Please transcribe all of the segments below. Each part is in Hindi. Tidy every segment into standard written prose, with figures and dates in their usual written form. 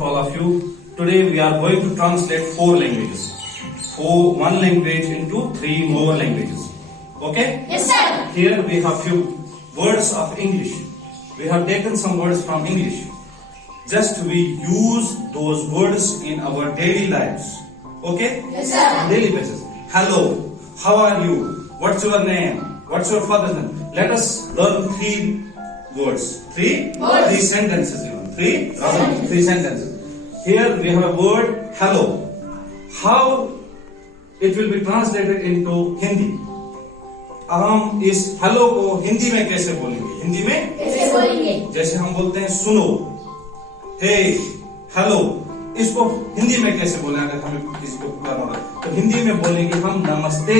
All of you. Today we are going to translate 4 languages. One language into 3 more languages. Okay? Yes, sir. Here we have few words of English. We have taken some words from English. Just we use those words in our daily lives. Okay? Yes, sir. On daily basis. Hello. How are you? What's your name? What's your father's name? Let us learn 3 words. 3 sentences even. 3 sentences. Here we have a word hello. How it will be translated into Hindi? हम इस हेलो को हिंदी में कैसे बोलेंगे? हिंदी में कैसे बोलेंगे? जैसे हम बोलते हैं सुनो, हे, हेलो, इसको हिंदी में कैसे बोले? अगर हमें किसी को पुकारना होगा तो हिंदी में बोलेंगे हम नमस्ते।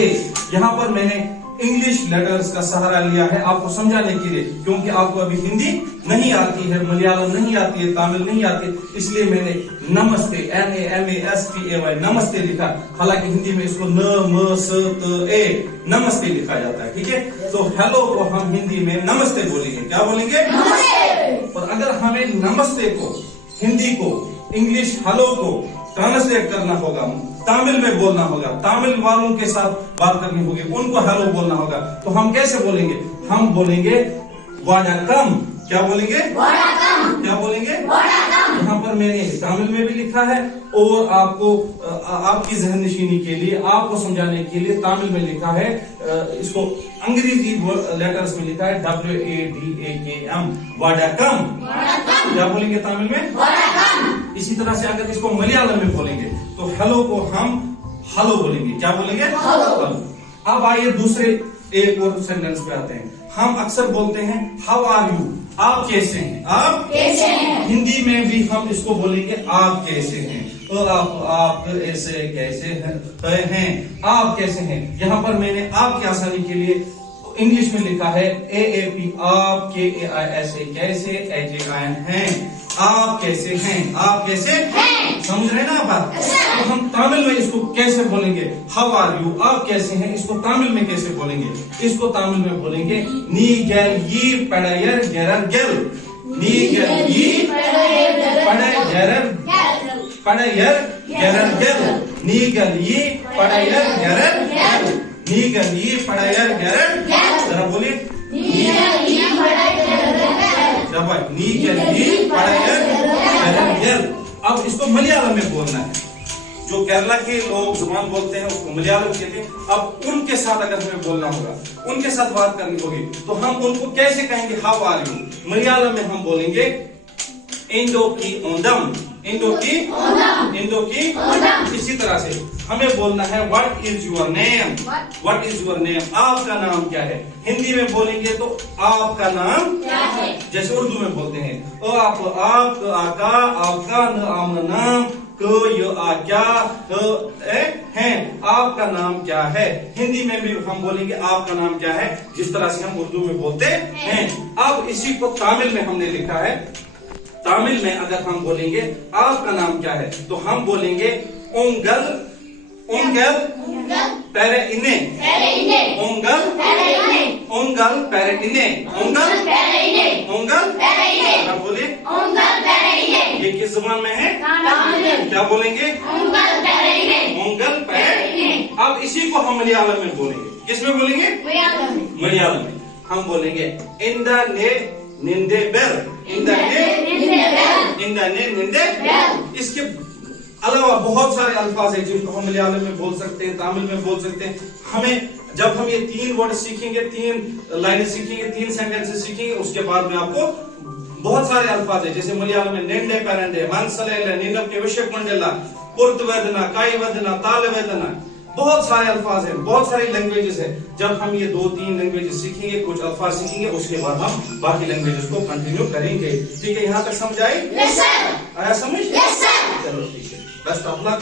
यहाँ पर मैंने इंग्लिश लेटर्स का सहारा लिया है आपको समझाने के लिए, क्योंकि आपको अभी हिंदी नहीं आती है, मलयालम नहीं आती है, तमिल नहीं आती, इसलिए मैंने नमस्ते NAMASTAY नमस्ते लिखा। हालांकि हिंदी में इसको न म स त ए नमस्ते लिखा जाता है। ठीक है, तो हेलो को हम हिंदी में नमस्ते बोलेंगे। क्या बोलेंगे? नमस्ते। और अगर हमें नमस्ते को हिंदी को इंग्लिश हेलो को ट्रांसलेट करना होगा, तमिल में बोलना होगा, तमिल वालों के साथ बात करनी होगी, उनको हेलो बोलना होगा, तो हम कैसे बोलेंगे? हम बोलेंगे वणक्कम। क्या बोलेंगे? वणक्कम। क्या बोलेंगे? वणक्कम। यहाँ पर मैंने तमिल में भी लिखा है और आपको आपकी जहन नशीनी के लिए, आपको समझाने के लिए तमिल में लिखा है। इसको अंग्रेजी लेटर्स में लिखा है WADAKM वणक्कम। क्या बोलेंगे तमिल में? वणक्कम। इसी तरह से अगर इसको मलयालम में बोलेंगे तो हेलो को हम हेलो बोलेंगे। क्या बोलेंगे? हेलो। अब आइए दूसरे एक और सेंटेंस पे आते हैं। हम अक्सर बोलते हैं हाउ आर यू? आप कैसे हैं? आप कैसे हैं? हिंदी में भी हम इसको बोलेंगे आप कैसे हैं? तो आप ऐसे कैसे हैं? आप कैसे हैं? यहाँ पर मैंने आपकी आसानी के लिए इंग्लिश में लिखा है AAP आप, KAISA कैसे, HAIN हैं। आप कैसे हैं? आप कैसे हैं? समझ रहे हैं ना आप? तो हम तमिल में इसको कैसे बोलेंगे? How are you? आप कैसे हैं? इसको तमिल में कैसे बोलेंगे? इसको तमिल में बोलेंगे नी गेल यी पढ़ायर गेरर गेल। नी गेल यी पढ़ायर गेरर गेल। नी गेल यी पढ़ायर गेरर गेल। नी गेल यी पढ़ायर गेरर गेल। जरा बोलिए नी गेल यी पढ़ायर गेरर गेल। अब इसको मलयालम में बोलना है। जो केरला के लोग जुबान बोलते हैं उसको मलयालम कहते हैं। अब उनके साथ अगर हमें बोलना होगा, उनके साथ बात करनी होगी, तो हम उनको कैसे कहेंगे हाउ आर यू? मलयालम में हम बोलेंगे इंडो की ओंदम। इंडो की ओंदम। इसी तरह से हमें बोलना है what is your name? What is your name? आपका नाम क्या है? हिंदी में बोलेंगे तो आपका नाम क्या है? जैसे उर्दू में बोलते हैं ओ आप आका, आपका नाम क्या है? आपका नाम क्या है? हिंदी में भी हम बोलेंगे आपका नाम क्या है, जिस तरह से हम उर्दू में बोलते हैं। अब इसी को तमिल में हमने लिखा है। तमिल में अगर हम बोलेंगे आपका नाम क्या है तो हम बोलेंगे ओंगल पेरे इने। ओंगल पेरे इने। अब बोलिए ये किस जुबान में है? क्या बोलेंगे? ओंगल पेरे इने। अब इसी को हम मलयालम में बोलेंगे। किस में बोलेंगे? मलयालम में हम बोलेंगे इंदा ने निंदे बेल। इंदा ने निंदे बेल। इसके अलावा बहुत सारे अल्फाज हैं जिनको हम मलयालम में बोल सकते हैं, तमिल में बोल सकते हैं। हमें जब हम ये 3 वर्ड सीखेंगे, 3 लाइनें सीखेंगे, 3 सेंटेंसेस सीखेंगे, उसके बाद में आपको बहुत सारे अल्फाज है। जैसे मलयालम में निंडे पेरेंडे, मनसले निंदम के विषय मंडला, पुर्त वेदना, काई वेदना, ताल वेदना, बहुत सारे अल्फाज हैं, बहुत सारी लैंग्वेजेस है। जब हम ये 2-3 लैंग्वेजेस सीखेंगे, कुछ अल्फाज सीखेंगे, उसके बाद हम बाकी लैंग्वेजेस को कंटिन्यू करेंगे। ठीक है, यहाँ तक समझ आई? आया समझ? चलो ठीक है, बेस्ट ऑफ लक।